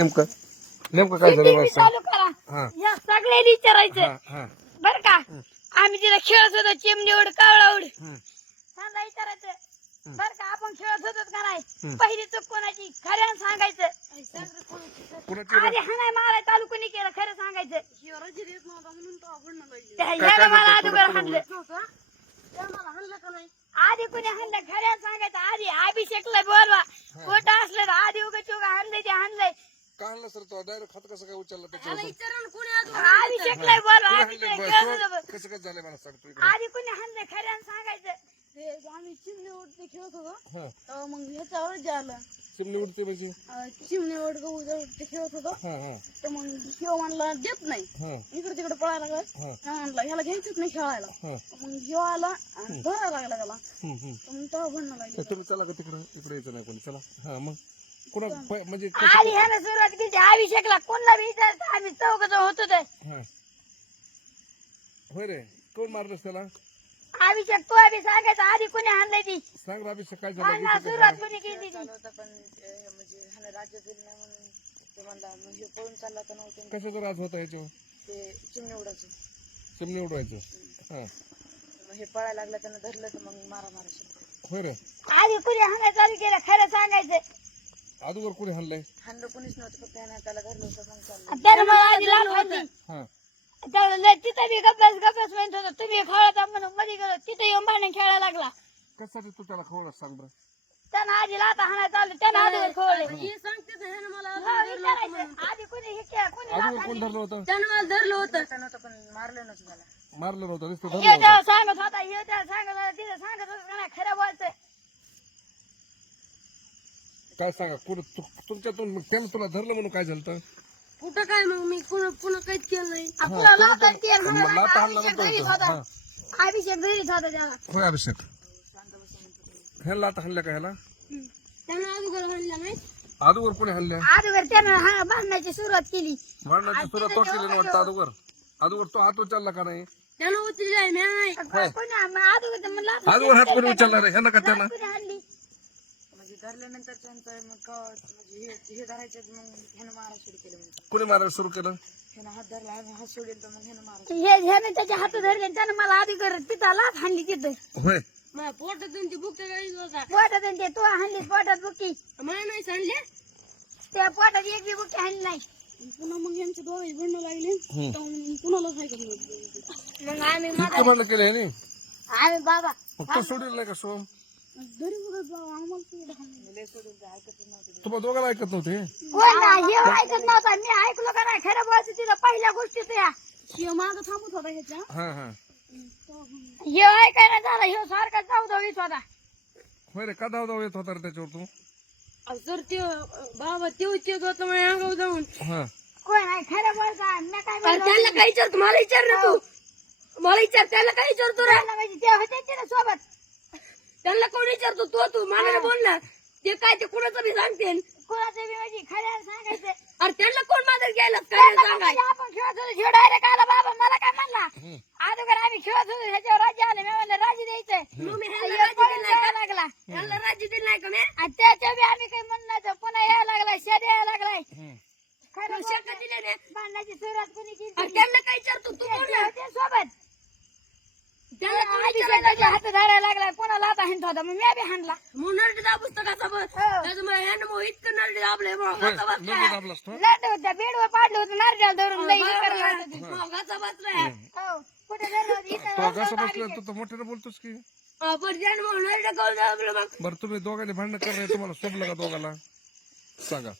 नेमकं? नेमकं काय झालं टीव्ही मला सांग. चालू करा. हा. या सगळ्यांनी विचारायचं. हा बर का? आम्ही तिला खेळत होतो चिमणी उड कावळा उड. हम्म. सांगा विचारायचं बर का आपण खेळत होतो का नाही. पहिली चूक कोणाची? खऱ्यानं सांगायचं? कुणाची? आधी हा नाही माराय चालू कोणी केलं खरं सांगायचं. त्या ह्यानं? मला अगोदर हाणलं. आधी कोणी हाणलं? खऱ्या सांगायचं? आधी अभिषेकला बोलवा. खोटं असलं तर आधी उगाच उगा हाणलंय ते हाणलंय. का आणलं सर तो डायरेक्ट हात कसं काय उचलला त्याच्यावर? अभिषेक. कसं काय झालं मला सांग तू इकडे. आधी कोणी हाणलं खऱ्यानं सांगायचं. आम्ही चिमणी उडते खेळत होतो. हा. तेव्हा मग ह्याच्यावर जे आलं चिमणी उडते म्हणजे? अं, चिमणी उड गहू उडते खेळत होतो. हा हा. तर मग ह्यो म्हणला देत नाही. हा. इकडे तिकडे पळायला लागला. हा. म्हणला ह्याला घ्यायचंच नाही खेळायला. हा. मग ह्यो आला आणि धरायला लागला त्याला. हम्म, हम्म. तर मग तेव्हा म्हणणं लागली. तर तुम्ही चला का तिकडं. इकडे यायचं नाही कोणी. चला. हा मग? प- म्हणजे आधी ह्यानं सुरुवात केली. अभिषेकला कोणला विचारतं आम्ही चौघ जण होतो ते. हा. होय रे. कोण मारलंस त्याला? अभिषेक तू अभि सांगायचं. आधी कोणी हाणलंय ती? सांग काय हा झालं? सुरुवात कोणी केली ती? होता पण अं, म्हणजे ह्याने राज्य दिलं नाही म्हणून ते म्हणला मग ह्यो पळून चालला तर नव्हतं. कशाचा राज होता याच्यावर? ते चिमणी उडायचं चिमणी उडवायचं. हा. मग हे पळायला लागलं त्यानं धरलं तर मग मारा मारा होय रे. आधी कुणी हाणायला चालू केलं खरं सांगायचं. अगोदर कोणी हाणलंय? हाणलं कोणीच नव्हतं फक्त त्यानं त्याला धरलं होतं मग चाललं. आणि त्यानं मला आधी लाट हाणली हा. त्याला लय तिथं बी गप्पास गप्पास म्हणत होतं तुम्ही खेळता म्हणून मध्ये गेलो. तिथे येऊन भांडण खेळायला लागला. कशासाठी तू त्याला खवळत सांग बरं? त्यानं आधी लाता हाणायला चालू त्यानं आधी खोळले हे सांगते तर ह्यानं मला विचारायचं आधी कुणी हे केलं कुणी अगोदर कोण धरलं होतं? त्यानं मला धरलं होतं. त्यानं होतं पण मारलं नव्हतं त्याला. मारलं नव्हतं नुसतं हे धरलं होतं. तेव्हा सांगत होता हे तेव्हा सांगत होता तिथं सांगत होता का नाही खरं बोलतोय. काय सांगा? कुठं तु- तुमच्यातून मग त्यानं तुला धरलं म्हणून काय झालं तर? कुठं काय मग मी पुन्हा पुन्हा काहीच केलं नाही. आपला आणि हाणला होता. हा. होता त्याला. होय अभिषेक. ह्याला आता हाणल्या का ह्याला? त्यानं अगोदर म्हणलं नाही. अगोदर कोणी हाणल्या? अगोदर त्यानं हा भांडण्याची सुरुवात केली. मारण्याची सुरुवात तो केली ना वाटतं अगोदर? अगोदर तो हात उचलला का नाही? त्यानं उचलली आहे मी नाही कोणी अगोदर म्हणलं अगोदर हात कोणी उचलला रे ह्यानं का त्यानं? कुणी हाणली? म्हणजे धरल्यानंतर त्यांचं मग हे हे धरायचं मग ह्यानं मारा सुरू केलं म्हणजे. कोणी मारायला सुरू केलं? ह्यानं हात धरला ह्यानं हात सोडेल तर मग ह्यानं मारा. हे ह्याने त्याच्या हात धरले आणि त्यानं मला आधी कर तिथं हाणली तिथं. होय. माझ्या पोटातून ती बुक होता. पोटात आणि ते तू हाणली पोटात बुकी मला नाही सांगले. त्या पोटात एक बी बुकी हाणली नाही. पुन्हा मग यांचे दोघे भांडणं लागले. तर कुणालाच ऐकत नव्हतं मग आम्ही इतकं भांडण केलं ह्याने? आम्ही बाबा मग तो सोडेल नाही का सोम? घरी बघत जाऊ तुम्हाला दोघांना ऐकत नव्हते? कोण नाही हे ऐकत नव्हता. मी ऐकलो का नाही? खरं बोलायचं तिथं पहिल्या गोष्टीत या शिव मागं थांबत होता ह्याच्या. हा हा. हे ऐकायला झाला हे सारखा वीस होता. होय रे का धाव धाव येत होता रे त्याच्यावर तू? ते बाबा ते उचलत होतं अंगावर जाऊन. हा. कोण नाही खरं बोलता. मी काय अरे? त्याला काय विचारतो मला विचार ना तू. मला विचार त्याला काय विचारतो रे? त्यांना म्हणजे ते होते सोबत. त्यांना कोण विचारतो तो तू. मला नाही बोलणार. ते काय ते कुणाचं बी सांगते कोणाचं बी म्हणजे खरं सांगायचं. अरे त्यांना कोण माझं घ्यायला काय सांगाय म्हणजे आपण खेळत होतो डायरेक्ट आला बाबा मला काय म्हणला? अगोदर आम्ही खेळत होतो ह्याच्यावर राज्य आले मी म्हणलं राजी द्यायचं. मग मी ह्याला ह्यो राज्य पळून दिलं नाही जायला लागला? त्यांना राज्य दिलं नाही का मी? आणि त्याच्या बी आम्ही काही म्हणणार पुन्हा यायला लागलाय शेड यायला लागलाय. खरं बोलतोय. दिले नाही भांडणाची सुरुवात कोणी केली? विचारायला त्याच्या हात धरायला लागलाय कोणाला आता हिंड होता मग मी बी हाणला. मग नरडी दाब पुस्तकाचा बस त्याचं मग ह्यानं मग इतकं नरडी दाबलंय मग. गाचा होय बसलाय. दाबलास तो? लढ होत्या. बेडवर पाडलं होतं. नारळ धरून लई हे करायला लागलं आहे. मग गाचा बसलाय हो. कुठे धरलं होतं? इथं तो धरलं होतं बसलं तू तर मोठ्यानं बोलतोस की. मग नरडी करून दाबलं मग. बरं तुम्ही दोघांनी भांडण करणार तुम्हाला का दोघाला सांगा.